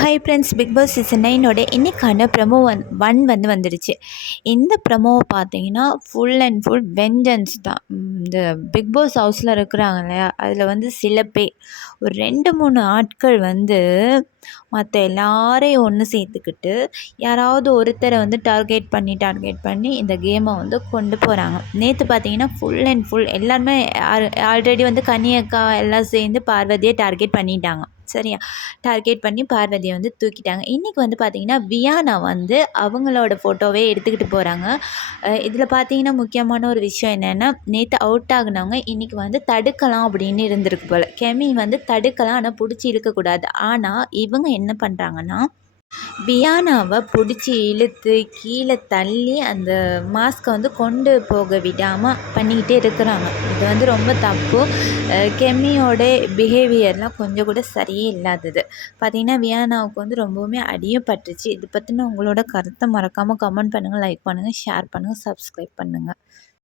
Hi friends Bigg Boss season நைனோட இன்றைக்கான promo வந் one வந்து வந்துடுச்சு. இந்த ப்ரமோவை பார்த்தீங்கன்னா ஃபுல் அண்ட் ஃபுல் வெஞ்சன்ஸ் தான். இந்த பிக் பாஸ் ஹவுஸில் இருக்கிறாங்க இல்லையா? அதில் வந்து சில பேர் ஒரு ரெண்டு மூணு ஆட்கள் வந்து மற்ற எல்லாரையும் ஒன்று சேர்த்துக்கிட்டு யாராவது ஒருத்தரை வந்து டார்கெட் பண்ணி டார்கெட் பண்ணி இந்த கேமை வந்து கொண்டு போகிறாங்க நேற்று பார்த்தீங்கன்னா ஃபுல் அண்ட் ஃபுல் எல்லாருமே ஆல்ரெடி வந்து கனியக்கா எல்லாம் சேர்ந்து பார்வதியை டார்கெட் பண்ணிட்டாங்க. சரியா? டார்கெட் பண்ணி பார்வதியை வந்து தூக்கிட்டாங்க. இன்றைக்கி வந்து பார்த்திங்கன்னா வியானா வந்து அவங்களோட ஃபோட்டோவே எடுத்துக்கிட்டு போகிறாங்க இதில் பார்த்தீங்கன்னா முக்கியமான ஒரு விஷயம் என்னென்னா நேற்று அவுட் ஆகினவங்க இன்றைக்கி வந்து தடுக்கலாம் அப்படின்னு இருந்திருக்கு போல். கெமி வந்து தடுக்கலாம் ஆனால் பிடிச்சி இருக்கக்கூடாது ஆனால் இவங்க என்ன பண்ணுறாங்கன்னா வியானாவை பிடிச்சி இழுத்து கீழே தள்ளி அந்த மாஸ்க்கை வந்து கொண்டு போக விடாமல் பண்ணிக்கிட்டே இருக்கிறாங்க. இது வந்து ரொம்ப தப்பு. கெம்மியோட பிஹேவியர்லாம் கொஞ்சம் கூட சரியே இல்லாதது. பார்த்திங்கன்னா வியானாவுக்கு வந்து ரொம்பவுமே அடியும் பட்டுச்சு. இது பற்றின உங்களோட கருத்தை மறக்காமல் கமெண்ட் பண்ணுங்கள் லைக் பண்ணுங்கள் ஷேர் பண்ணுங்கள் சப்ஸ்கிரைப் பண்ணுங்கள்